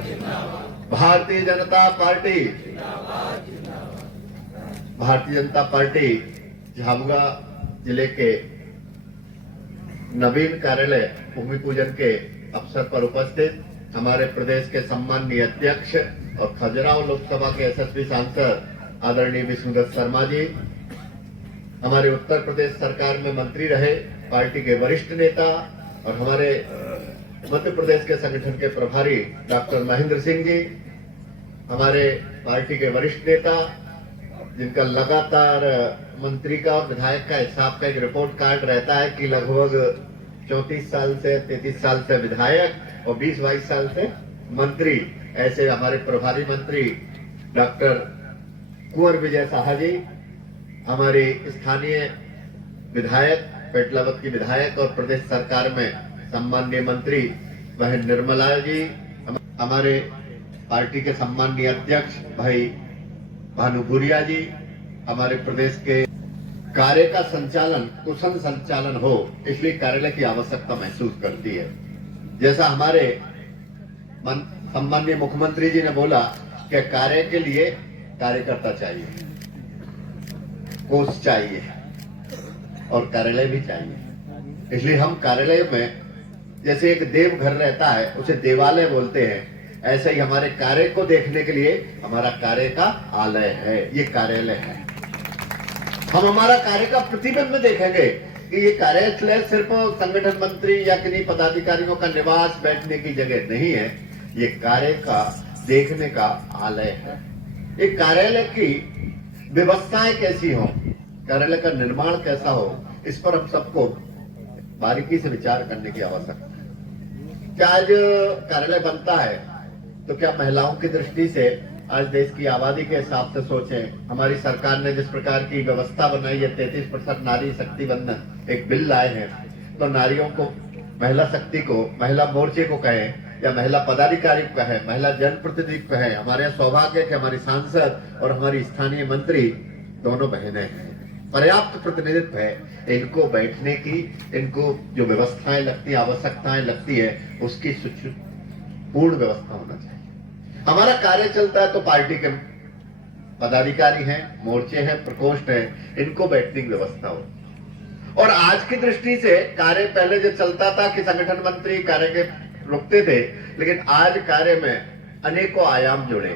Bharatiya Janata party Bharatiya Janata party Jhabua जिले के नवीन कार्यालय भूमि पूजन के अवसर पर उपस्थित हमारे प्रदेश के सम्माननीय अध्यक्ष और खजुराहो लोकसभा के यशस्वी सांसद आदरणीय विष्णुदत्त शर्मा जी, हमारे उत्तर प्रदेश सरकार में मंत्री रहे पार्टी के वरिष्ठ नेता और हमारे मध्य प्रदेश के संगठन के प्रभारी डॉक्टर महेंद्र सिंह जी, हमारे पार्टी के वरिष्ठ नेता जिनका लगातार मंत्री का और विधायक का हिसाब का एक रिपोर्ट कार्ड रहता है कि लगभग 34 साल से 33 साल से विधायक और 20-22 साल से मंत्री, ऐसे हमारे प्रभारी मंत्री डॉक्टर कुंवर विजय साहा जी, हमारे स्थानीय विधायक पेटलावत की विधायक और प्रदेश सरकार में सम्माननीय मंत्री बहन निर्मला जी, हमारे पार्टी के सम्माननीय अध्यक्ष भाई भानुपुरिया जी, हमारे प्रदेश के कार्य का संचालन कुशल संचालन हो इसलिए कार्यालय की आवश्यकता महसूस करती है। जैसा हमारे सम्माननीय मुख्यमंत्री जी ने बोला कि कार्य के लिए कार्यकर्ता चाहिए, कोष चाहिए और कार्यालय भी चाहिए। इसलिए हम कार्यालय में जैसे एक देवघर रहता है उसे देवालय बोलते हैं, ऐसे ही हमारे कार्य को देखने के लिए हमारा कार्य का आलय है, ये कार्यालय है। हम हमारा कार्य का प्रतिबिंब देखेंगे कि ये कार्यालय सिर्फ संगठन मंत्री या किन्हीं पदाधिकारियों का निवास बैठने की जगह नहीं है, ये कार्य का देखने का आलय है। एक कार्यालय की व्यवस्थाएं कैसी हो, कार्यालय का निर्माण कैसा हो, इस पर हम सबको बारीकी से विचार करने की आवश्यकता है। क्या आज कार्यालय बनता है तो क्या महिलाओं की दृष्टि से आज देश की आबादी के हिसाब से सोचें, हमारी सरकार ने जिस प्रकार की व्यवस्था बनाई है 33% नारी शक्ति बंधन एक बिल लाए हैं, तो नारियों को, महिला शक्ति को, महिला मोर्चे को कहें या महिला पदाधिकारी को कहें, महिला जनप्रतिनिधि को कहें, हमारे सौभाग्य के हमारी सांसद और हमारी स्थानीय मंत्री दोनों बहनें हैं, पर्याप्त प्रतिनिधित्व है। इनको बैठने की, इनको जो व्यवस्थाएं लगती, आवश्यकताएं लगती है, उसकी पूर्ण व्यवस्था होना चाहिए। हमारा कार्य चलता है तो पार्टी के पदाधिकारी हैं, मोर्चे हैं, प्रकोष्ठ हैं, इनको बैठने की व्यवस्था हो। और आज की दृष्टि से कार्य पहले जो चलता था कि संगठन मंत्री कार्य के रुकते थे, लेकिन आज कार्य में अनेकों आयाम जुड़े।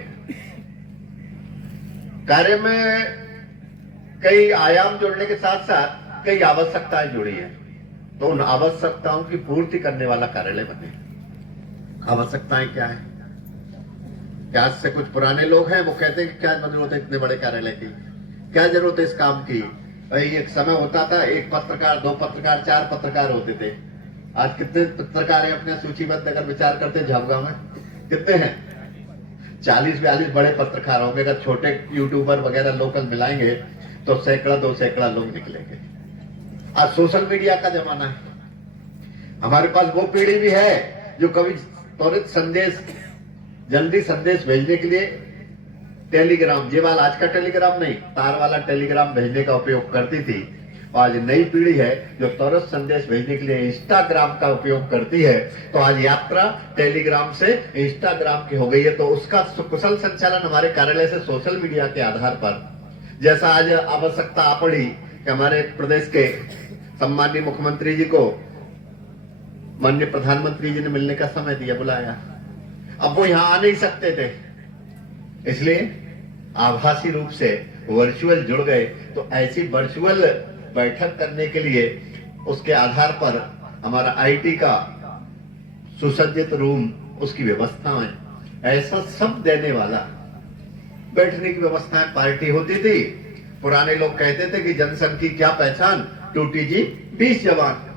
कार्य में कई आयाम जुड़ने के साथ साथ कई आवश्यकताएं जुड़ी हैं, तो उन आवश्यकताओं की पूर्ति करने वाला कार्यालय बने। आवश्यकताएं क्या है? क्या से कुछ पुराने लोग हैं वो कहते हैं कि क्या जरूरत है इतने बड़े कार्यालय की, क्या जरूरत है इस काम की। भाई एक समय होता था एक पत्रकार, 2 पत्रकार, 4 पत्रकार होते थे। आज कितने पत्रकार हैं अपने सूचीबद्ध अगर विचार करते हैं झाबुआ में? कितने हैं? 40-42 बड़े पत्रकार होंगे। अगर छोटे यूट्यूबर वगैरह लोकल मिलाएंगे तो सैकड़ा 2 सैकड़ा लोग निकलेंगे। आज सोशल मीडिया का जमाना है। हमारे पास वो पीढ़ी भी है जो कभी त्वरित संदेश, जल्दी संदेश भेजने के लिए टेलीग्राम, ये वाला आज का टेलीग्राम नहीं, तार वाला टेलीग्राम भेजने का उपयोग करती थी। आज नई पीढ़ी है जो त्वरित संदेश भेजने के लिए इंस्टाग्राम का उपयोग करती है। तो आज यात्रा टेलीग्राम से इंस्टाग्राम की हो गई है। तो उसका कुशल संचालन हमारे कार्यालय से सोशल मीडिया के आधार पर, जैसा आज आवश्यकता आ पड़ी कि हमारे प्रदेश के सम्माननीय मुख्यमंत्री जी को माननीय प्रधानमंत्री जी ने मिलने का समय दिया, बुलाया, अब वो यहां आ नहीं सकते थे, इसलिए आभासी रूप से वर्चुअल जुड़ गए। तो ऐसी वर्चुअल बैठक करने के लिए उसके आधार पर हमारा आईटी का सुसज्जित रूम, उसकी व्यवस्थाएं, ऐसा सब देने वाला बैठने की व्यवस्थाएं पार्टी होती थी। पुराने लोग कहते थे कि जनसंघ की क्या पहचान, टूटी जी 20 जवान।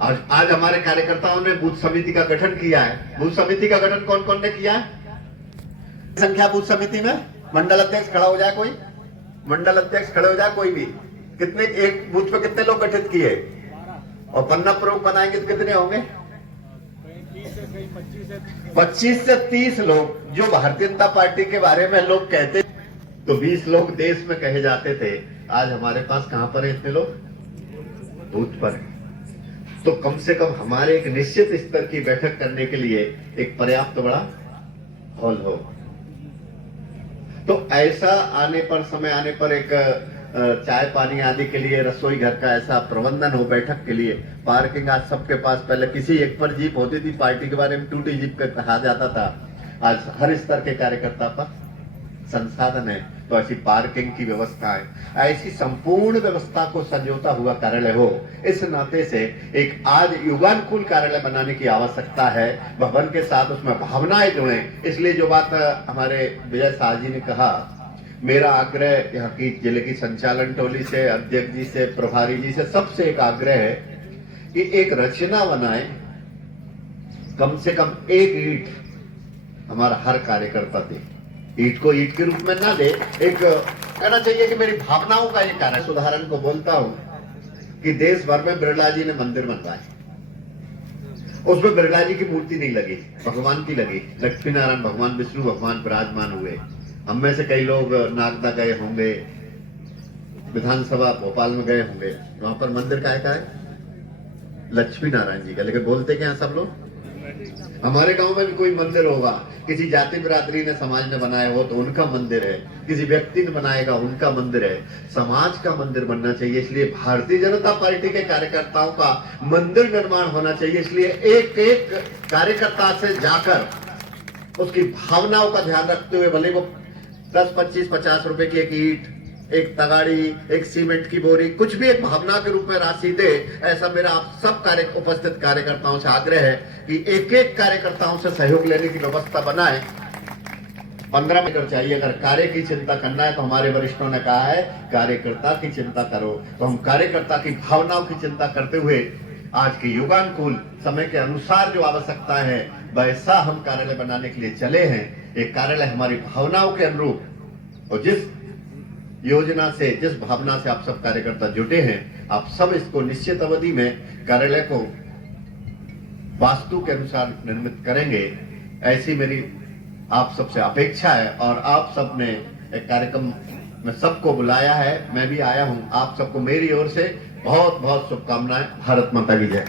आज हमारे कार्यकर्ताओं ने बूथ समिति का गठन किया है। बूथ समिति का गठन कौन कौन ने किया है? संख्या बूथ समिति में मंडल अध्यक्ष खड़ा हो जाए, कोई मंडल अध्यक्ष खड़े हो जाए, कोई भी, कितने एक बूथ पे कितने लोग गठित किए? और पन्ना प्रमुख बनाएंगे तो कितने होंगे? 25 से 30 लोग। जो भारतीय जनता पार्टी के बारे में लोग कहते तो 20 लोग देश में कहे जाते थे, आज हमारे पास कहां पर है इतने लोग? बूथ पर। तो कम से कम हमारे एक निश्चित स्तर की बैठक करने के लिए एक पर्याप्त बड़ा हॉल हो। तो ऐसा आने पर, समय आने पर एक चाय पानी आदि के लिए रसोई घर का ऐसा प्रबंधन हो, बैठक के लिए पार्किंग आज सबके पास, पहले किसी एक पर जीप होती थी, पार्टी के बारे में टूटी जीप का कहा जाता था, आज हर स्तर के कार्यकर्ता पर संसाधन है। तो ऐसी पार्किंग की व्यवस्था है, ऐसी संपूर्ण व्यवस्था को संजोता हुआ कार्यालय हो। इस नाते से एक आज युगानुकूल कार्यालय बनाने की आवश्यकता है, भवन के साथ उसमें भावनाएं जुड़े। इसलिए जो बात हमारे विजय शाह जी ने कहा, मेरा आग्रह यहाँ की जिले की संचालन टोली से, अध्यक्ष जी से, प्रभारी जी से, सबसे एक आग्रह है कि एक रचना बनाए, कम से कम एक ईंट हमारा हर कार्यकर्ता दे। ईंट को ईंट के रूप में ना दे, एक कहना चाहिए कि मेरी भावनाओं का ये कार्य। उदाहरण को बोलता हूं कि देश भर में बिरला जी ने मंदिर बनवाए, उसमें बिरला जी की मूर्ति नहीं लगी, भगवान की लगी। लक्ष्मी नारायण भगवान, विष्णु भगवान विराजमान हुए। हम में से कई लोग नागदा गए होंगे, विधानसभा भोपाल में गए होंगे, वहां पर मंदिर का है लक्ष्मी नारायण जी का, लेकिन बोलते क्या सब लोग। हमारे गांव में भी कोई मंदिर होगा, किसी जाति बिरादरी ने, समाज ने बनाया हो तो उनका मंदिर है, किसी व्यक्ति ने बनाएगा उनका मंदिर है। समाज का मंदिर बनना चाहिए, इसलिए भारतीय जनता पार्टी के कार्यकर्ताओं का मंदिर निर्माण होना चाहिए। इसलिए एक एक कार्यकर्ता से जाकर उसकी भावनाओं का ध्यान रखते हुए, भले वो 10, 25, 50 रुपए की एक ईंट, एक तगाड़ी, एक सीमेंट की बोरी, कुछ भी एक भावना के रूप में राशि दे। ऐसा मेरा आप सब उपस्थित कार्यकर्ताओं से आग्रह है कि एक एक कार्यकर्ताओं से सहयोग लेने की व्यवस्था बनाए। 15 मीटर चाहिए। अगर कार्य की चिंता करना है तो हमारे वरिष्ठों ने कहा है कार्यकर्ता की चिंता करो, तो हम कार्यकर्ता की भावनाओं की चिंता करते हुए आज के युगानुकूल समय के अनुसार जो आवश्यकता है वैसा हम कार्यालय बनाने के लिए चले हैं। एक कार्यालय हमारी भावनाओं के अनुरूप, और जिस योजना से, जिस भावना से आप सब कार्यकर्ता जुटे हैं, आप सब इसको निश्चित अवधि में कार्यालय को वास्तु के अनुसार निर्मित करेंगे, ऐसी मेरी आप सबसे अपेक्षा है। और आप सबने एक कार्यक्रम में सबको बुलाया है, मैं भी आया हूं। आप सबको मेरी ओर से बहुत बहुत शुभकामनाएं। भारत माता की जय।